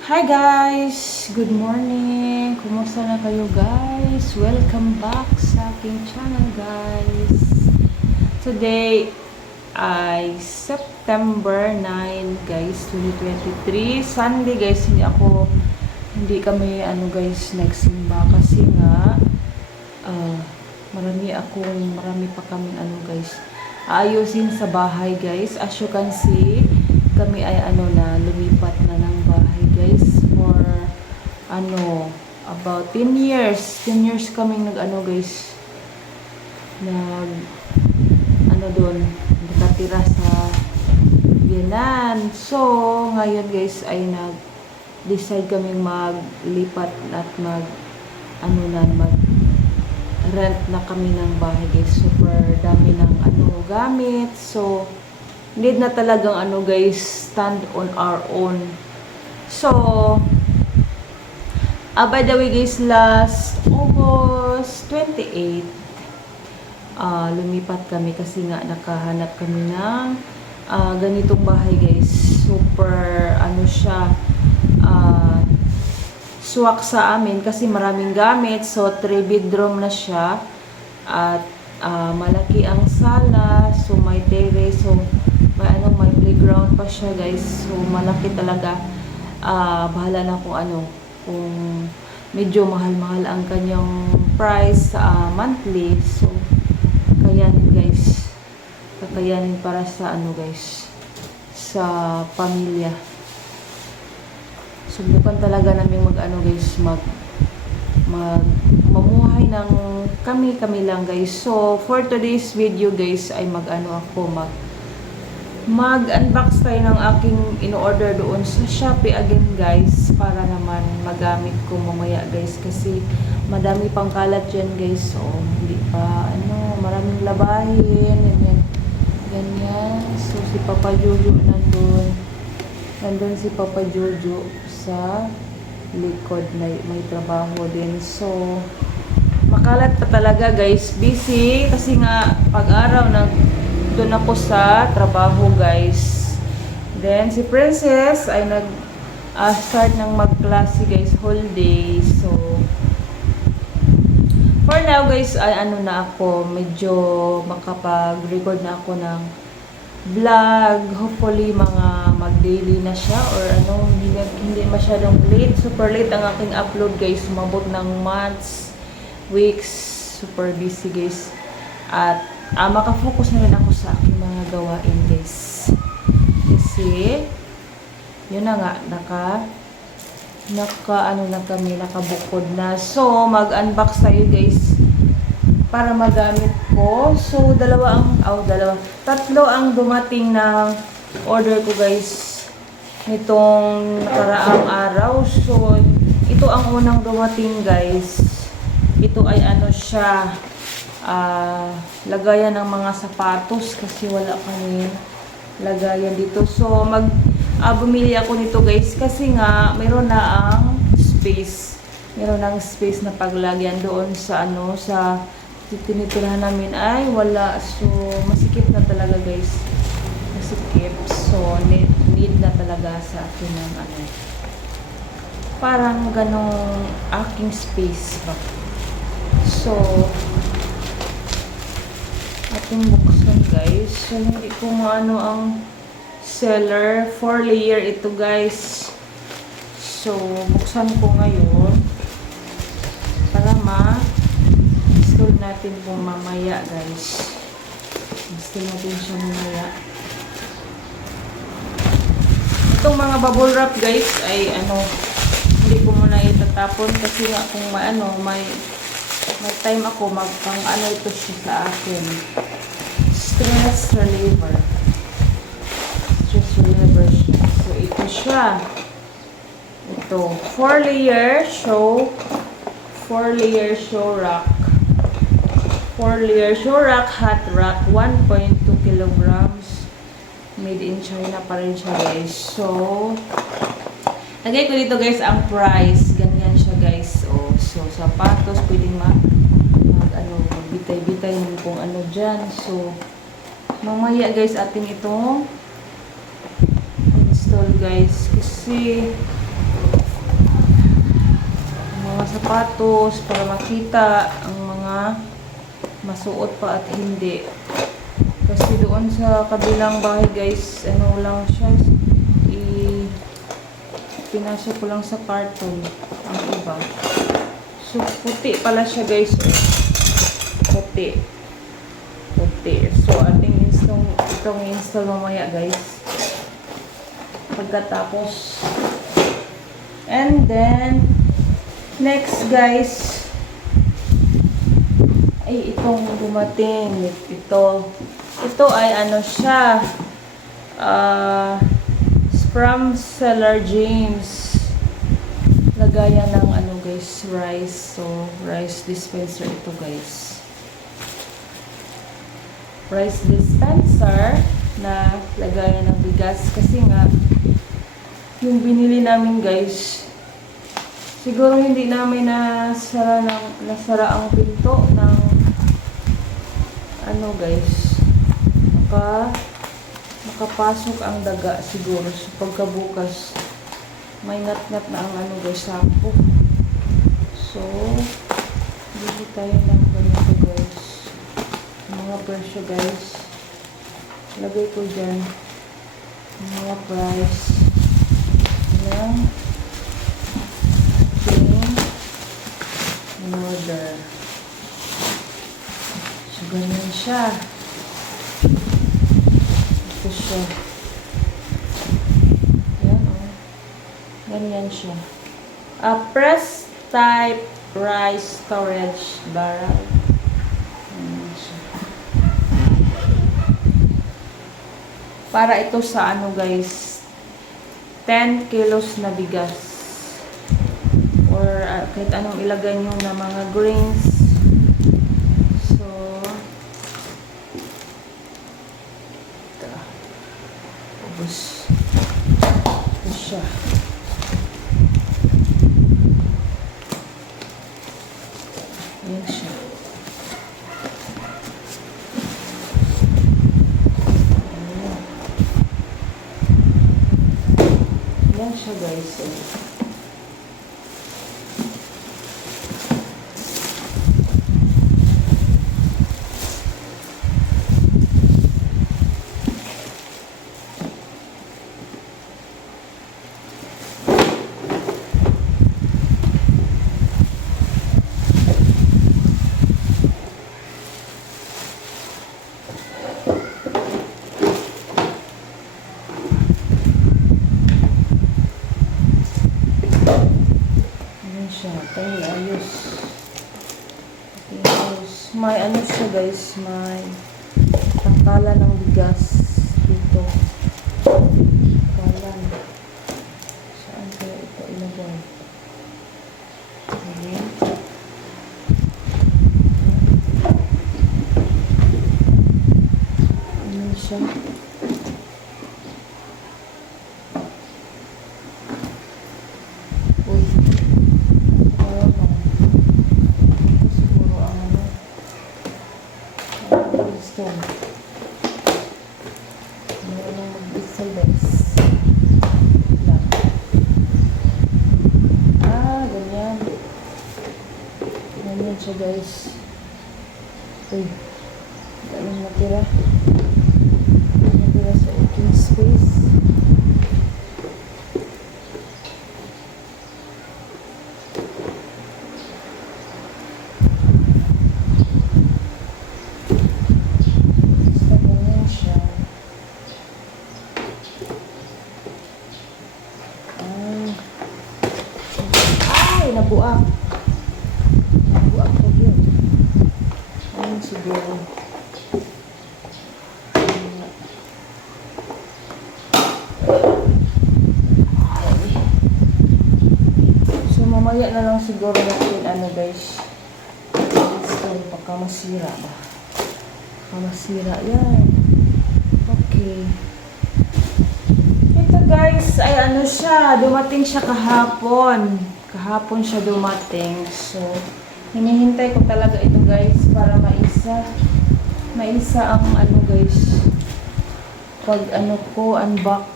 Hi guys! Good morning! Kumusta na kayo guys? Welcome back sa aking channel guys! Today ay September 9 guys, 2023. Sunday guys, hindi kami guys nagsimba kasi nga marami pa kaming guys aayusin sa bahay guys. As you can see, kami ay lumipat na ng bahay guys for about 10 years kaming guys doon nakatira sa Vietnam. So ngayon guys ay decide kaming maglipat at mag rent na kami ng bahay guys. Super dami ng gamit. So need na talagang guys, stand on our own. So by the way guys, last August 28 lumipat kami kasi nga nakahanap kami ng ganitong bahay guys. Super siya, swak sa amin kasi maraming gamit. So 3 bedroom na siya at malaki ang sala. So may terrace, so may playground pa siya guys. So malaki talaga. Bahala na kung medyo mahal-mahal ang kanyang price monthly. So kakayanin para sa guys, sa pamilya. Subukan talaga namin mamuhay ng kami lang guys. So for today's video guys ay mag-unbox tayo ng aking in-order doon sa Shopee again guys, para naman magamit ko mamaya guys, kasi madami pang kalat dyan guys. So hindi pa maraming labahin, ganyan. So si Papa Jojo nandun si Papa Jojo sa likod, may trabaho din. So makalat pa talaga guys, busy kasi nga pag-araw doon ako sa trabaho guys. Then si Princess ay start ng magklase guys, whole day. So for now guys ay medyo makapag-record na ako ng vlog. Hopefully mga mag-daily na siya or hindi masyadong late. Super late ang aking upload guys, umabot ng months, weeks. Super busy guys. At makafocus na rin ako sa aking mga gawain guys, kasi yun na nga, nakabukod na. So mag-unbox tayo guys para magamit ko. So tatlo ang dumating na order ko guys nitong nakaraang araw. So ito ang unang dumating guys. Ito ay siya, lagayan ng mga sapatos kasi wala kami lagayan dito. So bumili ako nito guys kasi nga mayroon ng space na paglagyan doon sa sa tinitirahan namin ay wala. So masikip na talaga guys, masikip. So need na talaga sa akin ng parang ganong aking space ba. So ating buksan guys. So hindi ko maano ang seller. 4 layer ito guys. So buksan ko ngayon para ma-install natin po mamaya guys. Install natin siya mamaya. Itong mga bubble wrap guys ay hindi ko muna itatapon kasi nga kung may time ako ito siya sa akin. Stress reliever siya. So ito siya. Ito 4 layer show rack. 4 layer show rack, hot rack, 1.2 kilograms. Made in China pa rin siya guys. So lagay ko dito guys ang price. Ganyan siya guys. So sapatos pwedeng bitay-bitay kung dyan. So mamaya guys ating itong install guys, kasi sapatos para makita ang mga masuot pa at hindi. Kasi doon sa kabilang bahay guys, ano lang siya, pinasok ko lang sa carton ang iba. So, puti pala siya guys. Puti. So, itong install mamaya guys. Pagkatapos. And then, next guys, ay itong dumating. Ito ay ano siya. From Seller James. Lagayan ng ano guys, rice. So, rice dispenser ito guys. Rice dispenser na lagayan ng bigas. Kasi nga, yung binili namin guys, siguro hindi namin nasara ang pinto ng ano guys. Makapasok ang daga siguro. So, pagkabukas, may nat-nat na ang ano guys, sampo. So, bili tayo ng ganito guys. Mga presyo guys. Lagay ko dyan. Mga price. Lang. In order. So, ganyan siya. Ito siya. Yan o. Ganyan siya. Press type rice storage barrel. Ganyan siya. Para ito sa ano guys, 10 kilos na bigas. Or kahit anong ilagay nyo na mga grains. So, tapos ito siya. Ayan siya. Ayan siya guys. May ano siya guys, may tangkala ng bigas dito. Tangkalan. Saan kaya ito ilagay? Ayan. Ayan siya. Meron ng mag-bisay guys. Ganyan. Ganyan siya guys. Uy. Ganyan natira. Natira sa aking space. Nabuak. Nabuak ko yun. Ayun siguro. So, mamaya na lang siguro natin, ano guys. Install, baka masira ba? Baka masira. Yan. Okay. Ito guys, ay ano siya. Dumating siya kahapon. Kahapon siya dumating. So, hinihintay ko talaga ito guys para maisa ang ano guys, pag ano ko, unbox.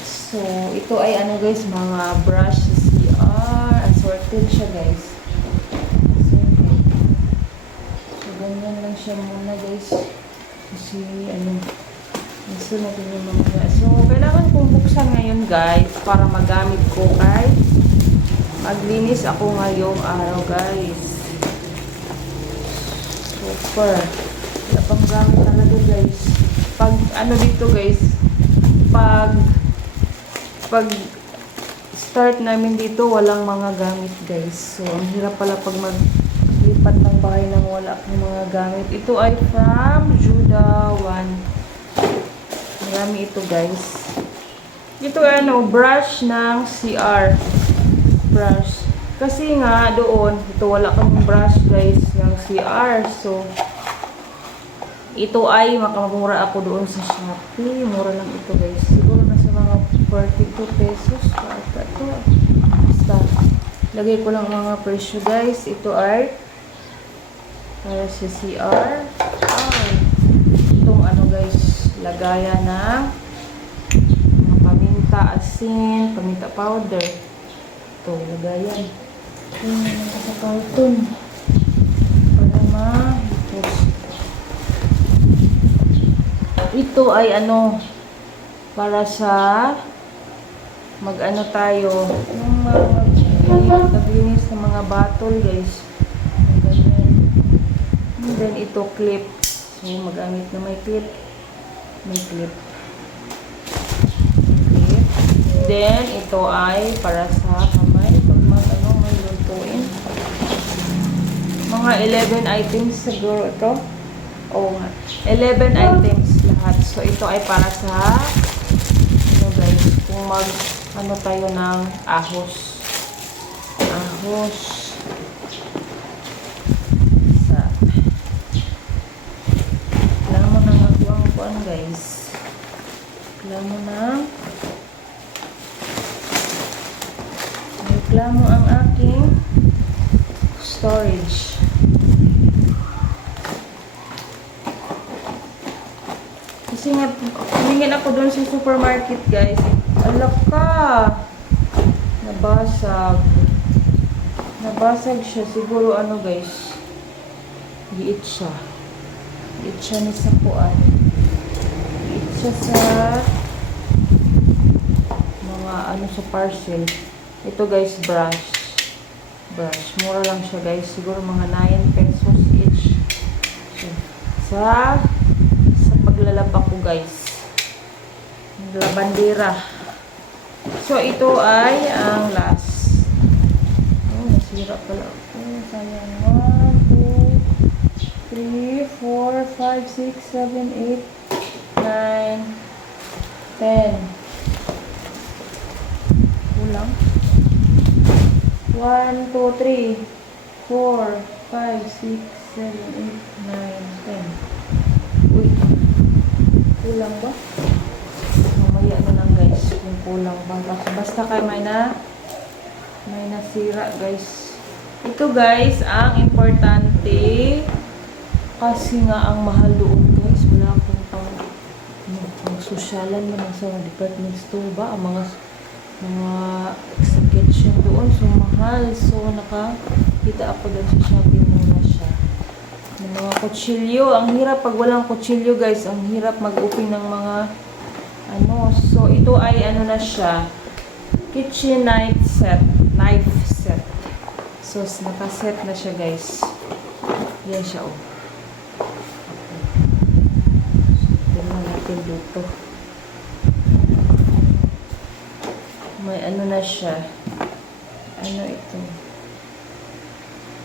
So, ito ay ano guys, mga brush CR, sorted siya guys. So ganyan lang siya muna guys. Kasi ano, gusto natin yung mga. So kailangan kong buksan ngayon guys para magamit ko kahit maglinis ako ngayong araw guys. Super. Wala pang gamit talaga guys. Pag ano dito guys, pag start namin dito, walang mga gamit guys. So, ang hirap pala pag maglipat ng bahay nang wala akong mga gamit. Ito ay from Judah 1. Marami ito guys. Ito ay ano, brush ng CR. Brush. Kasi nga doon, ito wala kang brush guys ng CR. So, ito ay makamura ako doon sa Shopee. Mura lang ito guys. Siguro nasa mga 42 pesos. Basta ito. Basta. Lagay ko lang mga presyo guys. Ito ay para sa CR. Itong ano guys. Lagayan ng mga paminta, asin, paminta powder. Ito, lagayan. Ito yung sa carton. Para mahipos. Ito ay ano, para sa mag-ano tayo, yung maglinis ng mga bottle guys. Ganyan. And then ito clip. So magamit na may clip. May clip. Clip. Then ito ay para sa kamay. Pag ano, may lutuin. Mga 11 items siguro ito. Oo nga. 11 items lahat. So, ito ay para sa ano guys, kung mag ano tayo ng ahos. Ahos. Sa kailangan mo na ang kuan guys. Kailangan mo na reklamo ang aking storage. Kasi nga, humingin ako doon sa supermarket, guys. Alak ka! Nabasag. Nabasag siya. Siguro, ano, guys. Giit siya. Giit siya ni Sakuan. Giit siya sa mga, ano, sa parcel. Ito, guys, brush. Brush. Mura lang siya, guys. Siguro mga 9 pesos each. So, paglalaba ko guys, labandera. So ito ay ang last. Nasira pala ako. Sayang. 1, 2, 3, 4, 5, 6, 7, 8, 9, 10. Kulang. 1, 2, 3, 4, 5, 6, 7, 8, 9, 10. Uy, kulang ba? Mamaya na lang guys kung kulang ba. Basta kay may nasira guys. Ito guys, ang importante kasi nga ang mahal doon guys. Wala akong pang-sosyalan mo sa department store ba? Ang mga sa kitchen doon. So mahal. So nakakita ako doon sa Shopee muna siya. Mga kutsilyo. Ang hirap pag walang kutsilyo guys. Ang hirap mag-open ng mga ano. So ito ay ano na siya. Kitchen knife set. Knife set. So nakaset na siya guys. Yan siya oh. Tingnan natin dito. May ano na siya. Ano ito?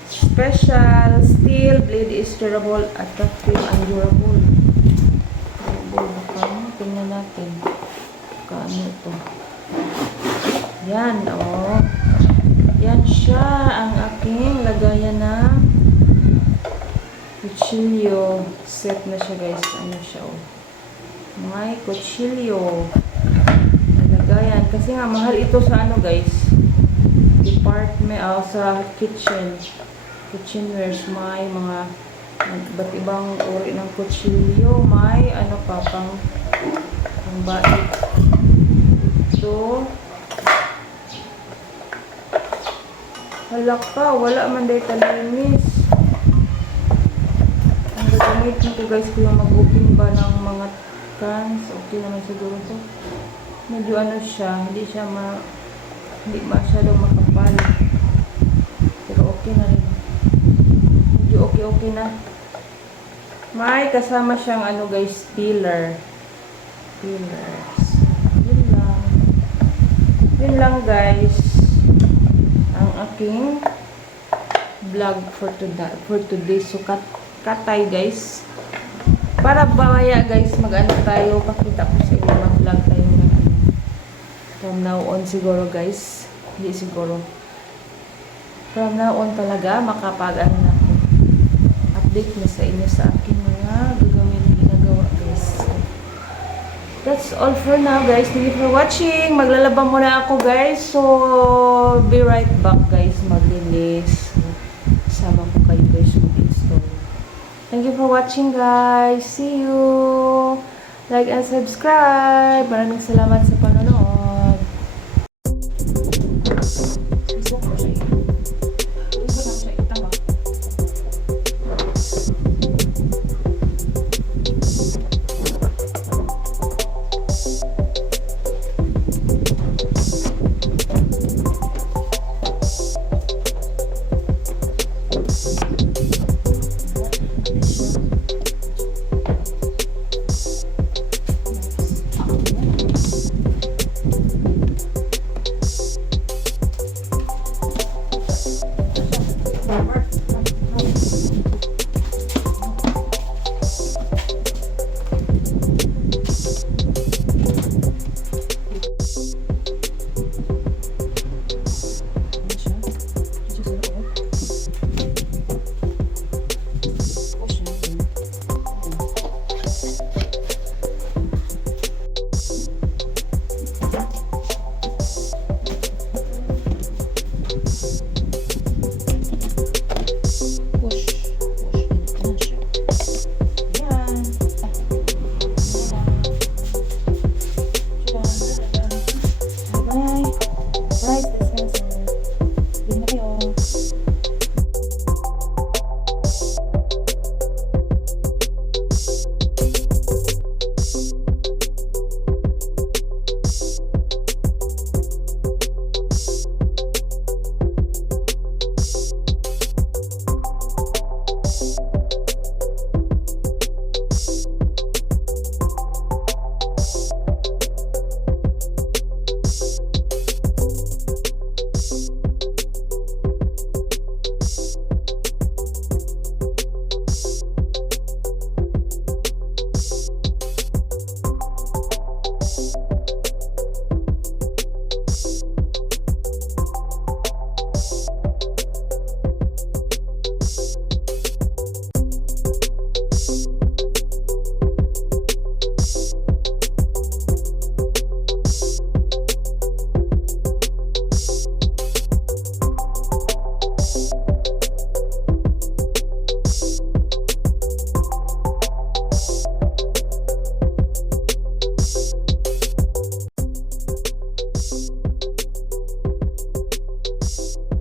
Special steel blade is durable, attractive, and durable. Tingnan natin. Kaano ito? Yan, oh. Yan siya ang aking lagayan na kutsilyo. Set na siya guys. Ano siya, oh. May kutsilyo. Lagayan. Kasi nga, mahal ito sa ano guys. Department, sa kitchenwares. May mga iba't ibang uri ng kutsilyo. May ano pa, pang bait. Ito. Hala ka, wala man day talinis. Ang gagamitin ko guys ko yung mag-open ba ng mga cans. Okay naman siguro to. Medyo ano siya, hindi masyadong makapal. Pero okay na rin. Medyo okay na. May kasama siyang ano guys, peelers. Yun lang guys. Ang aking vlog for today. So katay guys. Para bawaya guys, mag-ano tayo, pakita ko sa inyo, mag-vlog tayo from now on siguro guys. Hindi siguro. From now on talaga, makapag-ano na ako. Update na sa inyo sa aking mga ginagawa guys. So, that's all for now guys. Thank you for watching. Maglalaba muna ako guys. So, be right back guys. Maglinis. Sama ko kayo guys mag-install. Thank you for watching guys. See you. Like and subscribe. Maraming salamat sa panonood.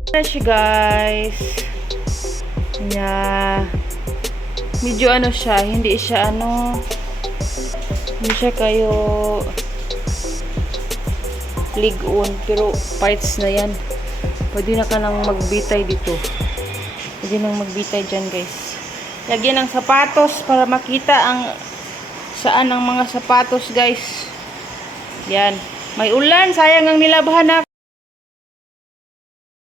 Na siya guys. Medyo ano siya, hindi siya kayo ligon, pero parts na yan. Pwede na ka nang magbitay dito. Pwede nang magbitay dyan guys. Lagyan ng sapatos para makita ang saan ang mga sapatos guys. Yan. May ulan, sayang ang nilabhan na